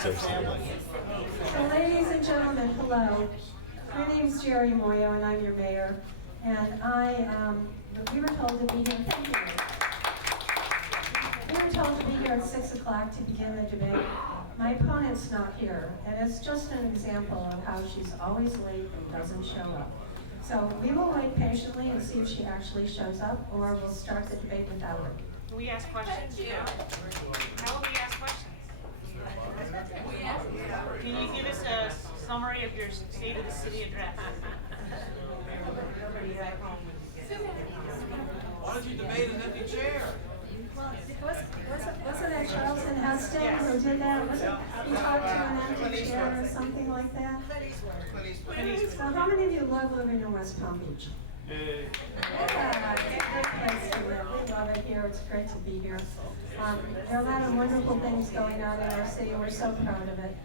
So ladies and gentlemen, hello. My name is Jeri Muoio and I'm your mayor. And we were told to be here, thank you. We were told to be here at 6 o'clock to begin the debate. My opponent's not here, and it's just an example of how she's always late and doesn't show up. So we will wait patiently and see if she actually shows up, or we'll start the debate without her. Can we ask questions? Yeah. How will we ask questions? Can you give us a summary of your state of the city address? Why don't you debate an empty chair? Wasn't it Charlton Heston who did that? He talked to an empty chair or something like that? So how many of you love living in West Palm Beach? Yeah, it's a great place to live. We love it here. It's great to be here. There are a lot of wonderful things going on in our city. We're so proud of it.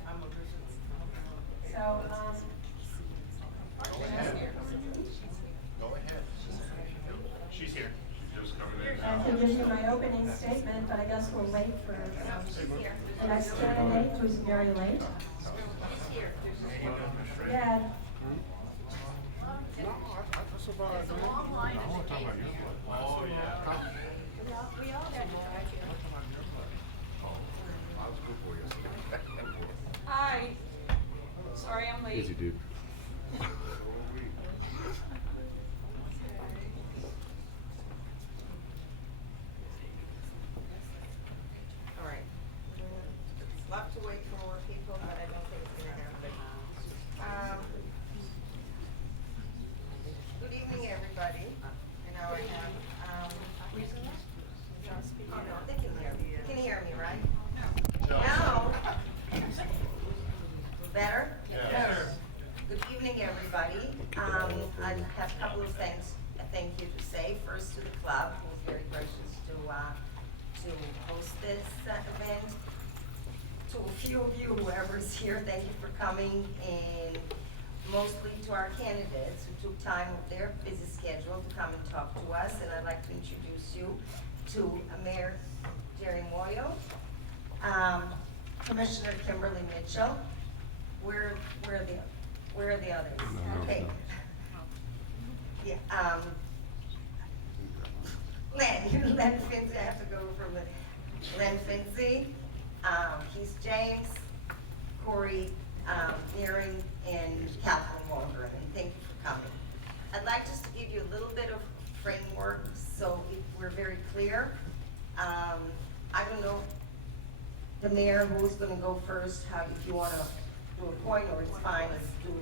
So, Go ahead. She's here. She's just coming in. I can give you my opening statement, but I guess we'll wait for the next candidate who's very late. Yeah. That's about it. I want to talk about your blood. Oh, yeah. We all got I was good for you. Hi. Sorry I'm late. Easy, dude. All right. It's love to wait for more people, but I don't think it's going to happen. Good evening, everybody. And now I have, oh no, they can hear me. You can hear me, right? No. Better? Yes. Good evening, everybody. I have a couple of things, thank you to say. First to the club, who was very gracious to host this event. To a few of you, whoever's here, thank you for coming, and mostly to our candidates who took time of their busy schedule to come and talk to us. And I'd like to introduce you to Mayor Jeri Muoio, Commissioner Kimberly Mitchell. Where are the others? Okay. Yeah. Len Finzi. I have to go from Len Finzi. He's James, Corey Nearing, and Catherine Waldron. And thank you for coming. I'd like just to give you a little bit of framework so if we're very clear. I don't know the mayor who's going to go first. How if you want to do a point or it's fine. Let's do.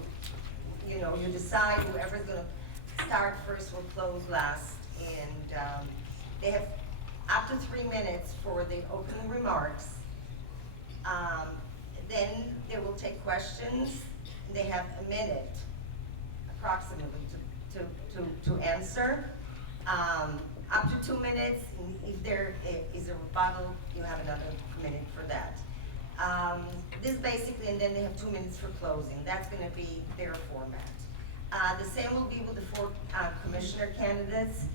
You decide. Whoever's going to start first will close last. And they have up to 3 minutes for the opening remarks. Then they will take questions. They have a minute, approximately, to answer. Up to 2 minutes. If there is a rebuttal, you have another minute for that. This basically, and then they have 2 minutes for closing. That's going to be their format. The same will be with the 4 commissioner candidates.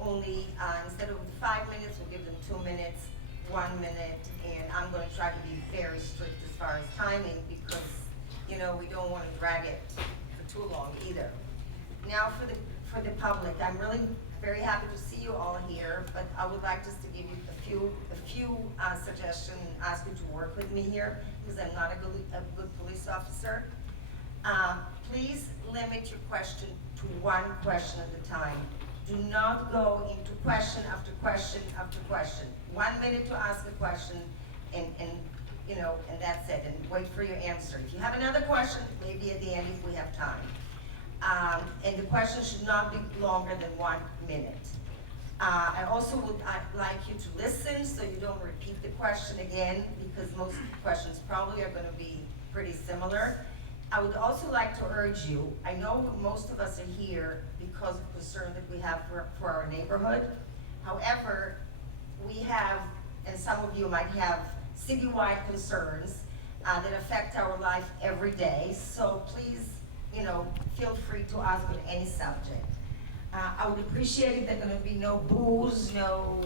Only instead of the 5 minutes, we'll give them 2 minutes, 1 minute, and I'm going to try to be very strict as far as timing because we don't want to drag it for too long either. Now for the public, I'm really very happy to see you all here, but I would like just to give you a few suggestions and ask you to work with me here because I'm not a good police officer. Please limit your question to 1 question at a time. Do not go into question after question after question. 1 minute to ask a question, and that's it. And wait for your answer. If you have another question, maybe at the end if we have time. And the question should not be longer than 1 minute. I also would like you to listen so you don't repeat the question again because most questions probably are going to be pretty similar. I would also like to urge you, I know most of us are here because of concern that we have for our neighborhood. However, we have, and some of you might have, citywide concerns that affect our life every day. So please, feel free to ask on any subject. I would appreciate it. There's going to be no boos, no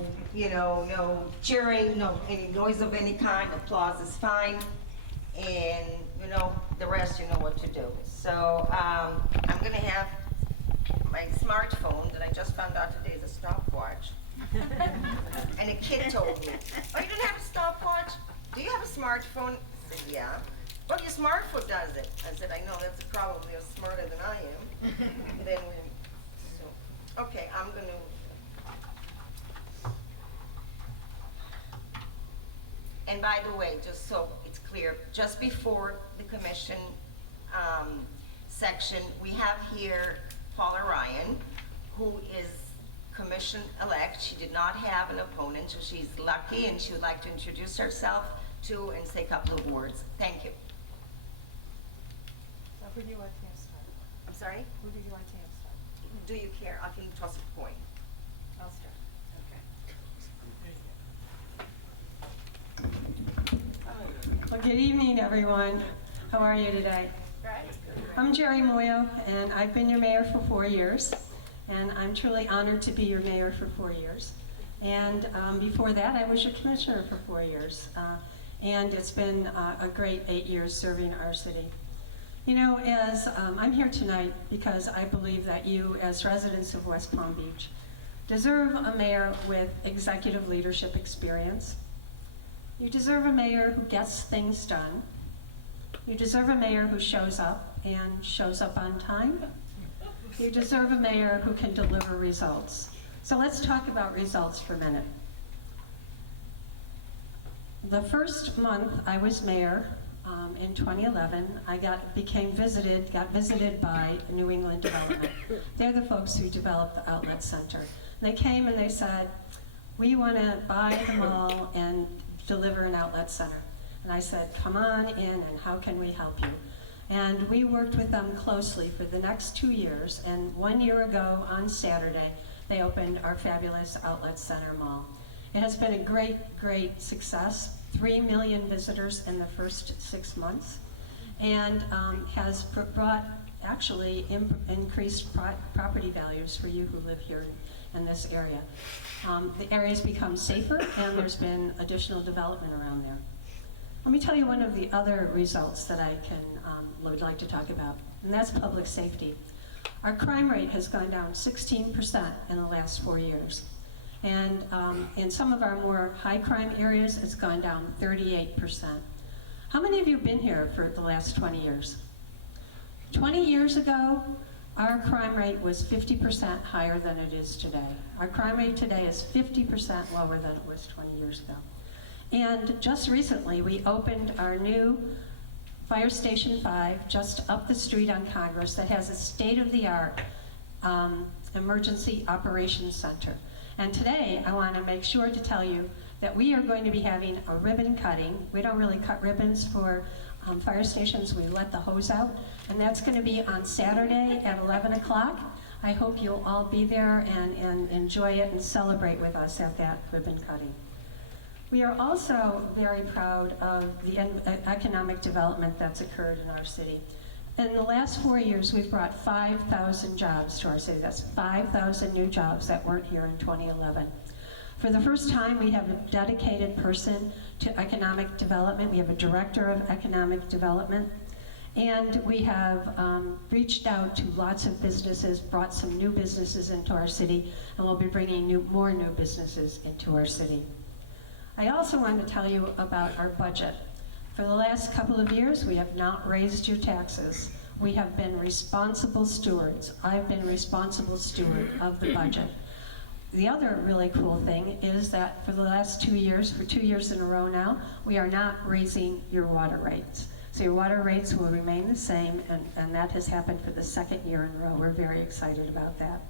cheering, no any noise of any kind. Applause is fine. and you know, the rest you know what to do. So I'm gonna have my smartphone that I just found out today is a stopwatch. And a kid told me, oh, you don't have a stopwatch? Do you have a smartphone? I said, yeah. Well, your smartphone does it. I said, I know, that's probably smarter than I am. And then so, okay, I'm gonna, and by the way, just so it's clear, just before the commission section, we have here Paula Ryan, who is commission-elect. She did not have an opponent, so she's lucky, and she would like to introduce herself too and say a couple of words. Thank you. So who do you want to start? I'm sorry? Who do you want to start? Do you care? I can toss a coin. I'll start. Well, good evening, everyone. How are you today? I'm Jeri Muoio, and I've been your mayor for 4 years, and I'm truly honored to be your mayor for 4 years. And before that, I was your commissioner for 4 years, and it's been a great 8 years serving our city. You know, as I'm here tonight because I believe that you, as residents of West Palm Beach, deserve a mayor with executive leadership experience. You deserve a mayor who gets things done. You deserve a mayor who shows up and shows up on time. You deserve a mayor who can deliver results. So let's talk about results for a minute. The first month I was mayor in 2011, I got visited by New England Development. They're the folks who developed the outlet center. They came and they said, we want to buy the mall and deliver an outlet center. And I said, come on in, and how can we help you? And we worked with them closely for the next 2 years, and 1 year ago on Saturday, they opened our fabulous outlet center mall. It has been a great, great success. 3 million visitors in the first 6 months, and has brought actually increased property values for you who live here in this area. The area's become safer, and there's been additional development around there. Let me tell you one of the other results that I would like to talk about, and that's public safety. Our crime rate has gone down 16% in the last 4 years. And in some of our more high crime areas, it's gone down 38%. How many of you have been here for the last 20 years? 20 years ago, our crime rate was 50% higher than it is today. Our crime rate today is 50% lower than it was 20 years ago. And just recently, we opened our new Fire Station 5 just up the street on Congress that has a state-of-the-art emergency operations center. And today, I want to make sure to tell you that we are going to be having a ribbon cutting. We don't really cut ribbons for fire stations. We let the hose out. And that's going to be on Saturday at 11 o'clock. I hope you'll all be there and enjoy it and celebrate with us at that ribbon cutting. We are also very proud of the economic development that's occurred in our city. In the last 4 years, we've brought 5,000 jobs to our city. That's 5,000 new jobs that weren't here in 2011. For the first time, we have a dedicated person to economic development. We have a director of economic development. And we have reached out to lots of businesses, brought some new businesses into our city, and we'll be bringing more new businesses into our city. I also want to tell you about our budget. For the last couple of years, we have not raised your taxes. We have been responsible stewards. I've been responsible steward of the budget. The other really cool thing is that for the last 2 years, for 2 years in a row now, we are not raising your water rates. So your water rates will remain the same, and that has happened for the second year in a row. We're very excited about that.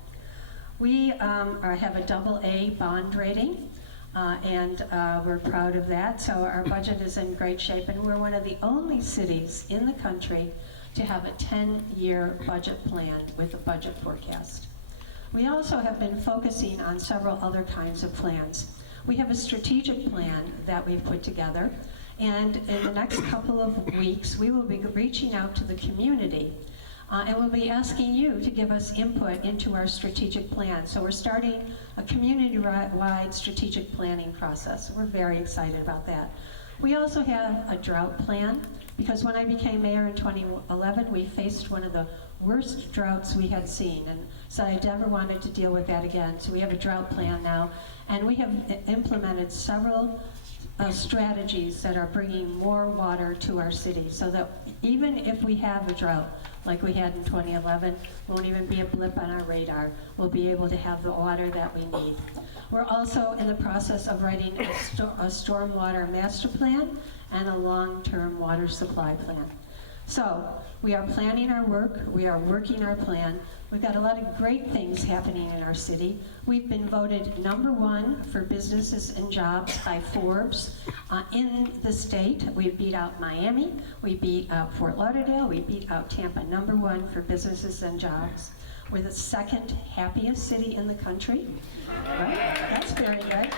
We have a AA bond rating. And we're proud of that. So our budget is in great shape, and we're one of the only cities in the country to have a 10-year budget plan with a budget forecast. We also have been focusing on several other kinds of plans. We have a strategic plan that we've put together, and in the next couple of weeks, we will be reaching out to the community and we'll be asking you to give us input into our strategic plan. So we're starting a community-wide strategic planning process. We're very excited about that. We also have a drought plan, because when I became mayor in 2011, we faced one of the worst droughts we had seen, and so I never wanted to deal with that again. So we have a drought plan now, and we have implemented several strategies that are bringing more water to our city, so that even if we have a drought like we had in 2011, won't even be a blip on our radar. We'll be able to have the water that we need. We're also in the process of writing a stormwater master plan and a long-term water supply plan. So we are planning our work, we are working our plan. We've got a lot of great things happening in our city. We've been voted #1 for businesses and jobs by Forbes in the state. We beat out Miami, we beat out Fort Lauderdale, we beat out Tampa, #1 for businesses and jobs. We're the second happiest city in the country. Right? That's very good.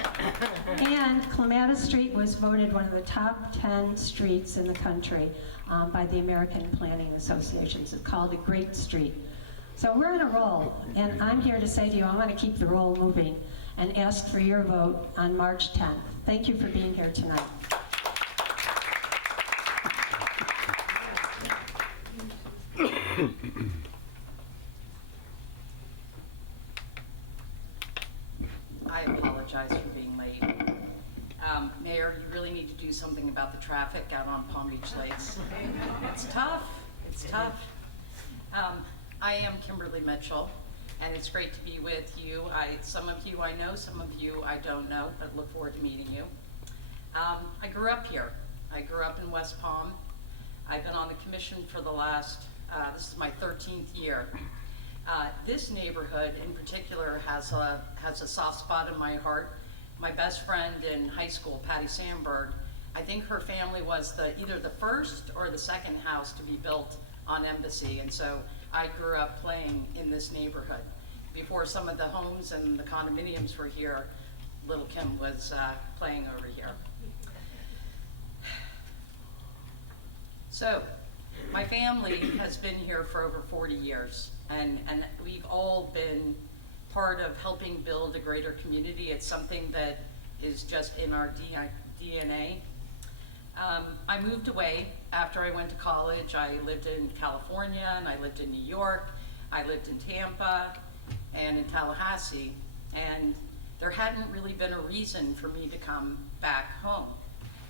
And Clematis Street was voted one of the top 10 streets in the country by the American Planning Association. It's called a great street. So we're on a roll, and I'm here to say to you, I want to keep the roll moving and ask for your vote on March 10th. Thank you for being here tonight. I apologize for being late. Mayor, you really need to do something about the traffic out on Palm Beach Lakes. It's tough, it's tough. I am Kimberly Mitchell, and it's great to be with you. Some of you I know, some of you I don't know, but look forward to meeting you. I grew up here. I grew up in West Palm. I've been on the commission for the last, this is my 13th year. This neighborhood in particular has a soft spot in my heart. My best friend in high school, Patty Sandberg, I think her family was either the first or the second house to be built on Embassy, and so I grew up playing in this neighborhood. Before some of the homes and the condominiums were here, little Kim was playing over here. So, my family has been here for over 40 years, and we've all been part of helping build a greater community. It's something that is just in our DNA. I moved away after I went to college. I lived in California, and I lived in New York. I lived in Tampa and in Tallahassee, and there hadn't really been a reason for me to come back home.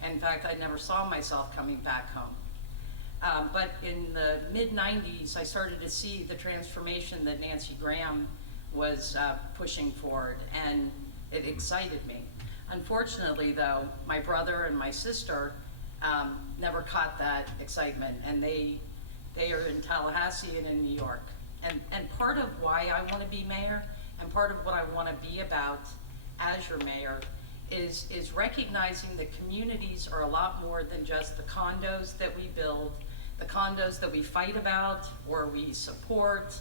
In fact, I never saw myself coming back home. But in the mid-90s, I started to see the transformation that Nancy Graham was pushing forward, and it excited me. Unfortunately, though, my brother and my sister never caught that excitement, and they are in Tallahassee and in New York. And part of why I want to be mayor, and part of what I want to be about as your mayor, is recognizing that communities are a lot more than just the condos that we build, the condos that we fight about or we support.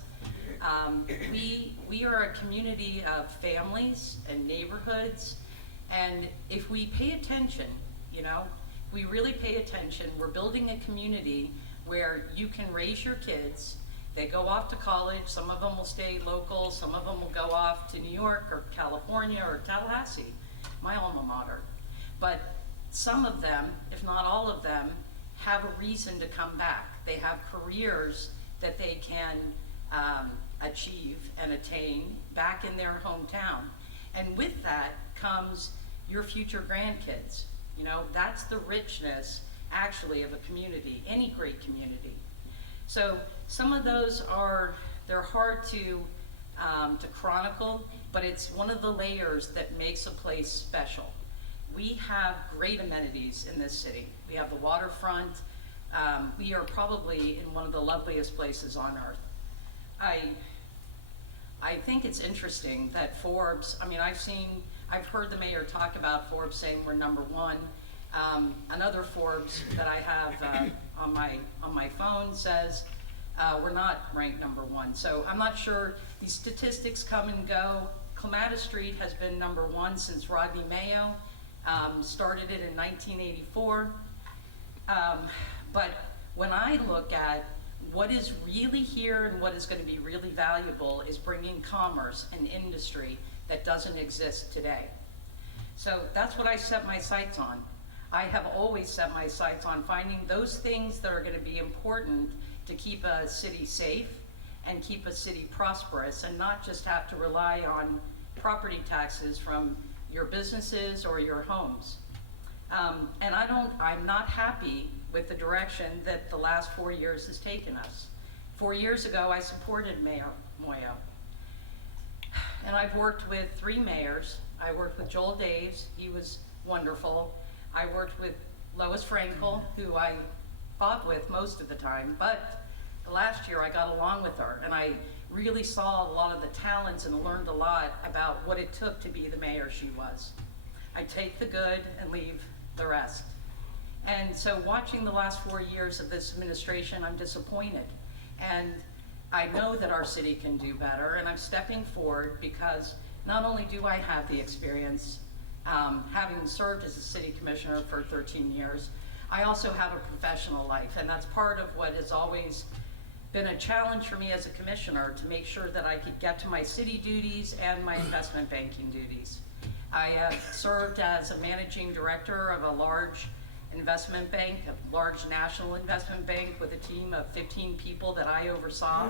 We are a community of families and neighborhoods, and if we pay attention, you know, we really pay attention, we're building a community where you can raise your kids. They go off to college, some of them will stay local, some of them will go off to New York or California or Tallahassee, my alma mater. But some of them, if not all of them, have a reason to come back. They have careers that they can achieve and attain back in their hometown. And with that comes your future grandkids. You know, that's the richness, actually, of a community, any great community. So some of those they're hard to chronicle, but it's one of the layers that makes a place special. We have great amenities in this city. We have the waterfront. We are probably in one of the loveliest places on earth. I think it's interesting that Forbes, I mean, I've heard the mayor talk about Forbes saying we're #1. Another Forbes that I have on my phone says we're not ranked #1. So I'm not sure, these statistics come and go. Clematis Street has been #1 since Rodney Mayo started it in 1984. But when I look at what is really here and what is going to be really valuable is bringing commerce and industry that doesn't exist today. So that's what I set my sights on. I have always set my sights on finding those things that are going to be important to keep a city safe and keep a city prosperous, and not just have to rely on property taxes from your businesses or your homes. And I'm not happy with the direction that the last 4 years has taken us. 4 years ago, I supported Mayor Muoio. And I've worked with 3 mayors. I worked with Joel Daves, he was wonderful. I worked with Lois Frankel, who I fought with most of the time, but last year I got along with her, and I really saw a lot of the talents and learned a lot about what it took to be the mayor she was. I take the good and leave the rest. And so watching the last 4 years of this administration, I'm disappointed. And I know that our city can do better, and I'm stepping forward because not only do I have the experience, having served as a city commissioner for 13 years, I also have a professional life, and that's part of what has always been a challenge for me as a commissioner, to make sure that I could get to my city duties and my investment banking duties. I have served as a managing director of a large investment bank, a large national investment bank with a team of 15 people that I oversaw,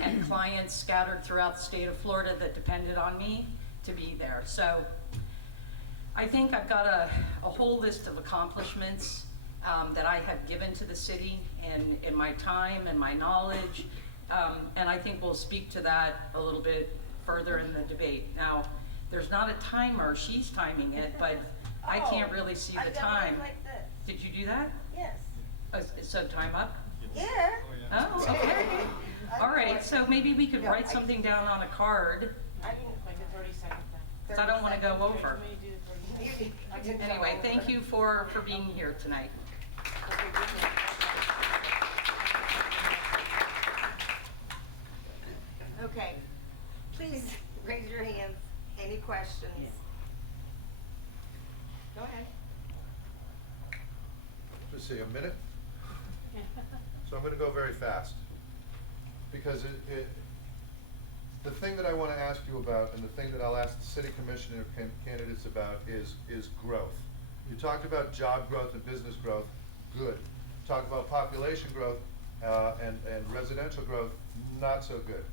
and clients scattered throughout the state of Florida that depended on me to be there. So I think I've got a whole list of accomplishments that I have given to the city in my time and my knowledge, and I think we'll speak to that a little bit further in the debate. Now, there's not a timer, she's timing it, but I can't really see the time. Like this. Did you do that? Yes. Oh, so time up? Yeah. Oh, okay. All right, so maybe we could write something down on a card, I didn't. Like a 30-second thing. because I don't want to go over. Let me do the 30. I didn't go Anyway, over. thank you for being here tonight. Okay, please raise your hands. Any questions? Go ahead. Let's see, a minute? So I'm gonna go very fast. Because the thing that I wanna ask you about, and the thing that I'll ask the city commissioner candidates about is growth. You talked about job growth and business growth, good. Talked about population growth and residential growth, not so good.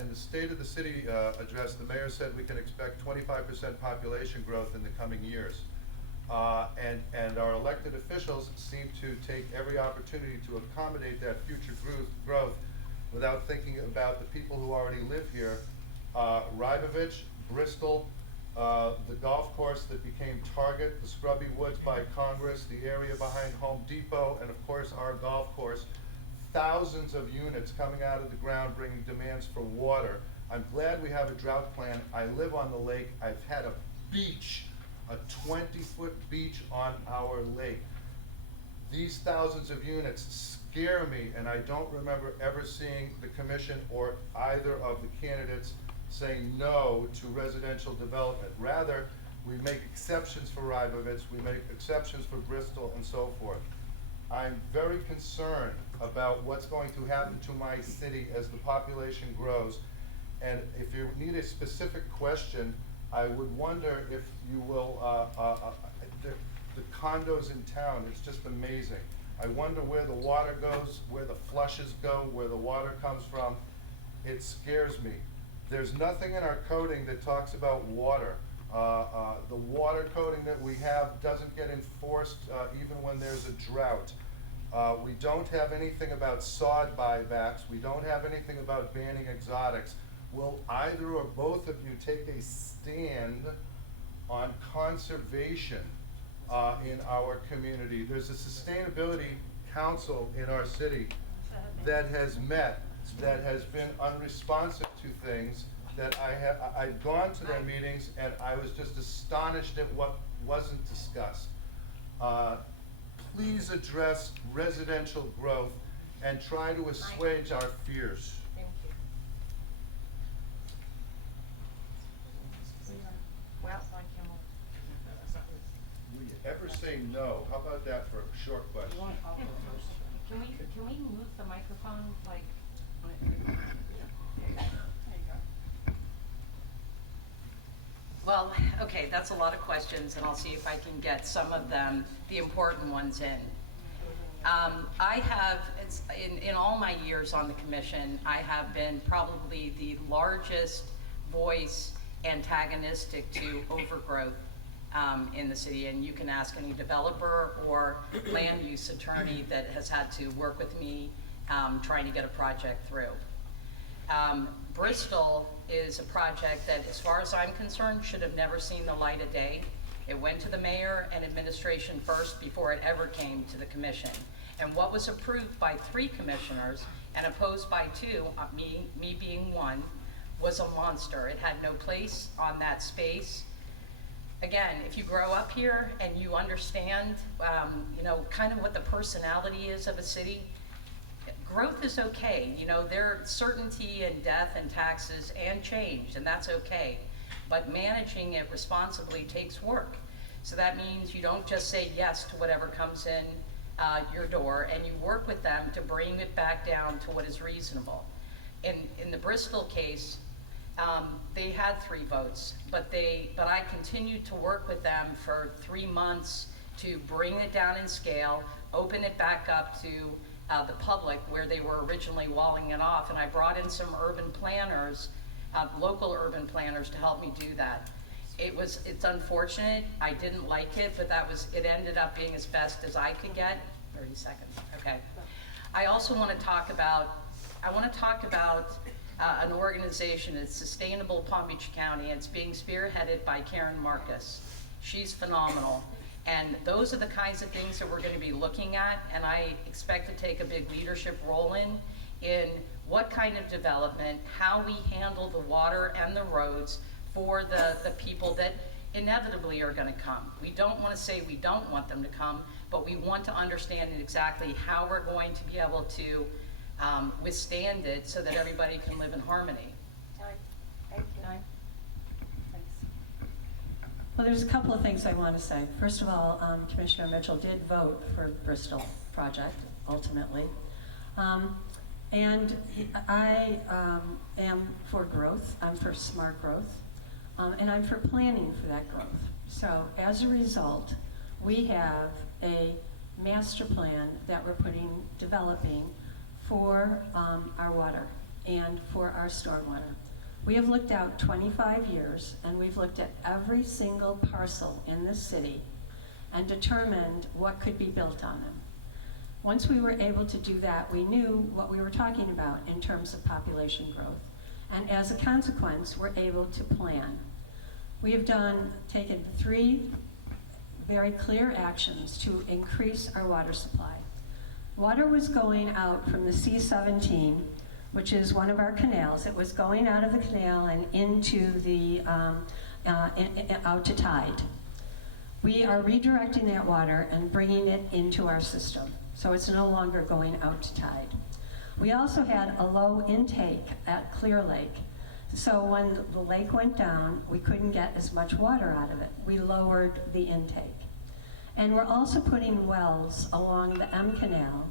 In the State of the City address, the mayor said we can expect 25% population growth in the coming years. And our elected officials seem to take every opportunity to accommodate that future growth without thinking about the people who already live here. Rybovich, Bristol, the golf course that became Target, the Scrubby Woods by Congress, the area behind Home Depot, and of course our golf course. Thousands of units coming out of the ground bringing demands for water. I'm glad we have a drought plan. I live on the lake. I've had a beach, a 20-foot beach on our lake. These thousands of units scare me, and I don't remember ever seeing the commission or either of the candidates saying no to residential development. Rather, we make exceptions for Rybovich, we make exceptions for Bristol, and so forth. I'm very concerned about what's going to happen to my city as the population grows. And if you need a specific question, I would wonder if you will, the condos in town, it's just amazing. I wonder where the water goes, where the flushes go, where the water comes from. It scares me. There's nothing in our coding that talks about water. The water coding that we have doesn't get enforced even when there's a drought. We don't have anything about sod buybacks. We don't have anything about banning exotics. Will either or both of you take a stand on conservation in our community? There's a sustainability council in our city that has met, that has been unresponsive to things, that I've gone to their meetings and I was just astonished at what wasn't discussed. Please address residential growth and try to assuage our fears. Thank you. Well, Will you ever say no? How about that for a short question? Can we move the microphone, like? Well, Well, okay, that's a lot of questions, and I'll see if I can get some of them, the important ones in. I have, in all my years on the commission, I have been probably the largest voice antagonistic to overgrowth in the city, and you can ask any developer or land use attorney that has had to work with me trying to get a project through. Bristol is a project that, as far as I'm concerned, should have never seen the light of day. It went to the mayor and administration first before it ever came to the commission. And what was approved by 3 commissioners and opposed by 2, me being one, was a monster. It had no place on that space. Again, if you grow up here and you understand, you know, kind of what the personality is of a city, growth is okay. You know, there's certainty and death and taxes and change, and that's okay. But managing it responsibly takes work. So that means you don't just say yes to whatever comes in your door, and you work with them to bring it back down to what is reasonable. In the Bristol case, they had 3 votes, but I continued to work with them for 3 months to bring it down in scale, open it back up to the public where they were originally walling it off, and I brought in some urban planners, local urban planners, to help me do that. It's unfortunate. I didn't like it, but it ended up being as best as I could get. 30 seconds, okay. I also want to talk about an organization. It's Sustainable Palm Beach County. It's being spearheaded by Karen Marcus. She's phenomenal. And those are the kinds of things that we're going to be looking at, and I expect to take a big leadership role in what kind of development, how we handle the water and the roads for the people that inevitably are going to come. We don't want to say we don't want them to come, but we want to understand exactly how we're going to be able to withstand it so that everybody can live in harmony. Thank you. Well, there's a couple of things I want to say. First of all, Commissioner Mitchell did vote for Bristol project, ultimately. And I am for growth. I'm for smart growth. And I'm for planning for that growth. So as a result, we have a master plan that we're developing for our water and for our stormwater. We have looked out 25 years, and we've looked at every single parcel in this city and determined what could be built on them. Once we were able to do that, we knew what we were talking about in terms of population growth. And as a consequence, we're able to plan. We have taken 3 very clear actions to increase our water supply. Water was going out from the C-17, which is one of our canals. It was going out of the canal and into the, out to Tide. We are redirecting that water and bringing it into our system, so it's no longer going out to Tide. We also had a low intake at Clear Lake, so when the lake went down, we couldn't get as much water out of it. We lowered the intake. And we're also putting wells along the M Canal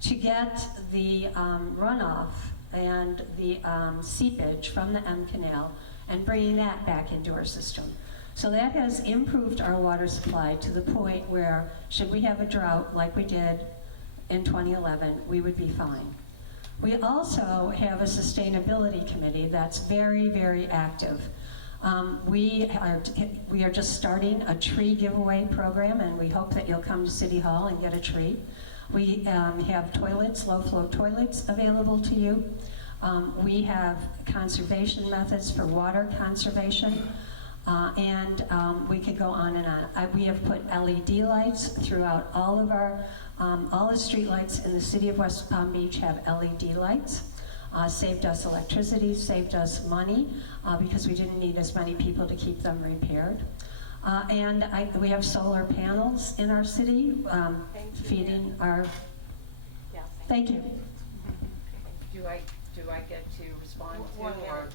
to get the runoff and the seepage from the M Canal and bringing that back into our system. So that has improved our water supply to the point where, should we have a drought like we did in 2011, we would be fine. We also have a sustainability committee that's very, very active. We are just starting a tree giveaway program, and we hope that you'll come to City Hall and get a tree. We have toilets, low-flow toilets available to you. We have conservation methods for water conservation, and we could go on and on. We have put LED lights throughout all of our, all the street lights in the city of West Palm Beach have LED lights. Saved us electricity, saved us money, because we didn't need as many people to keep them repaired. And we have solar panels in our city, feeding our, Yeah. thank you. Do I get to respond to, 1 or? minute.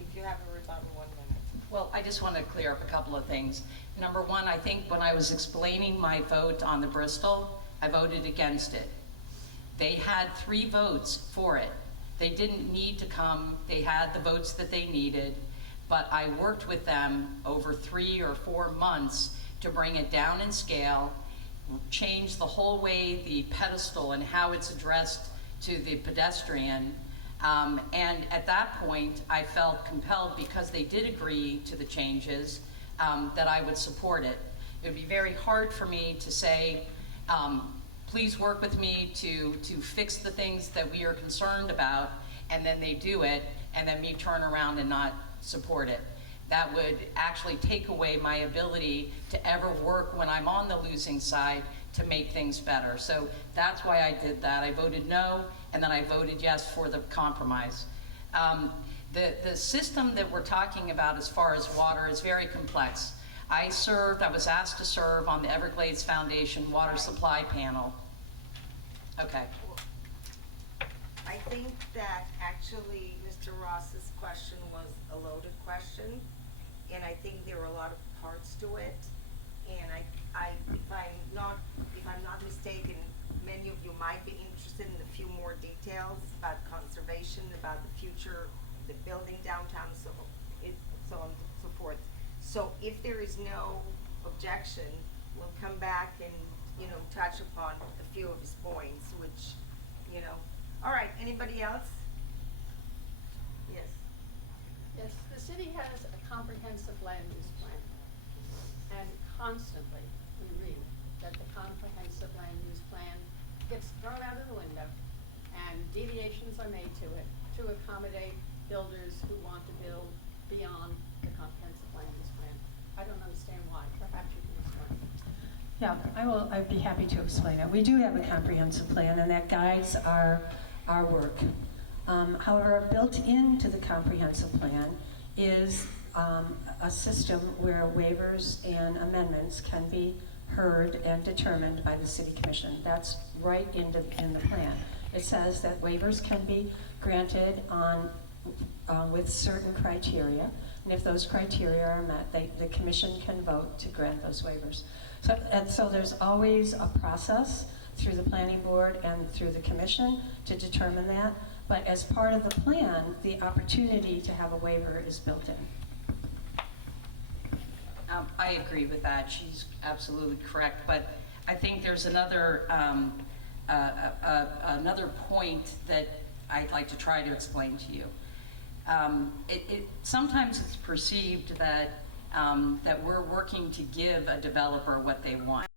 If you have a rebuttal, 1 minute. Well, I just want to clear up a couple of things. Number one, I think when I was explaining my vote on the Bristol, I voted against it. They had 3 votes for it. They didn't need to come. They had the votes that they needed. but I worked with them over 3 or 4 months to bring it down in scale, change the whole way the pedestal and how it's addressed to the pedestrian. And at that point, I felt compelled, because they did agree to the changes, that I would support it. It would be very hard for me to say, please work with me to fix the things that we are concerned about, and then they do it, and then me turn around and not support it. That would actually take away my ability to ever work when I'm on the losing side to make things better. So that's why I did that. I voted no, and then I voted yes for the compromise. The system that we're talking about as far as water is very complex. I was asked to serve on the Everglades Foundation Water Supply Panel. Okay. I think that actually Mr. Ross's question was a loaded question, and I think there were a lot of parts to it. And if I'm not mistaken, many of you might be interested in a few more details about conservation, about the future, the building downtown, so on and so forth. So if there is no objection, we'll come back and, touch upon a few of his points, which, all right, anybody else? Yes. Yes, the city has a comprehensive land use plan, and constantly we read that the comprehensive land use plan gets thrown out of the window, and deviations are made to it to accommodate builders who want to build beyond the comprehensive land use plan. I don't understand why. Perhaps you can explain. Yeah, I'd be happy to explain it. We do have a comprehensive plan, and that guides our work. However, built into the comprehensive plan is a system where waivers and amendments can be heard and determined by the City Commission. That's right in the plan. It says that waivers can be granted with certain criteria, and if those criteria are met, the Commission can vote to grant those waivers. So there's always a process through the Planning Board and through the Commission to determine that, but as part of the plan, the opportunity to have a waiver is built in. I agree with that. She's absolutely correct. But I think there's another point that I'd like to try to explain to you. Sometimes it's perceived that we're working to give a developer what they want.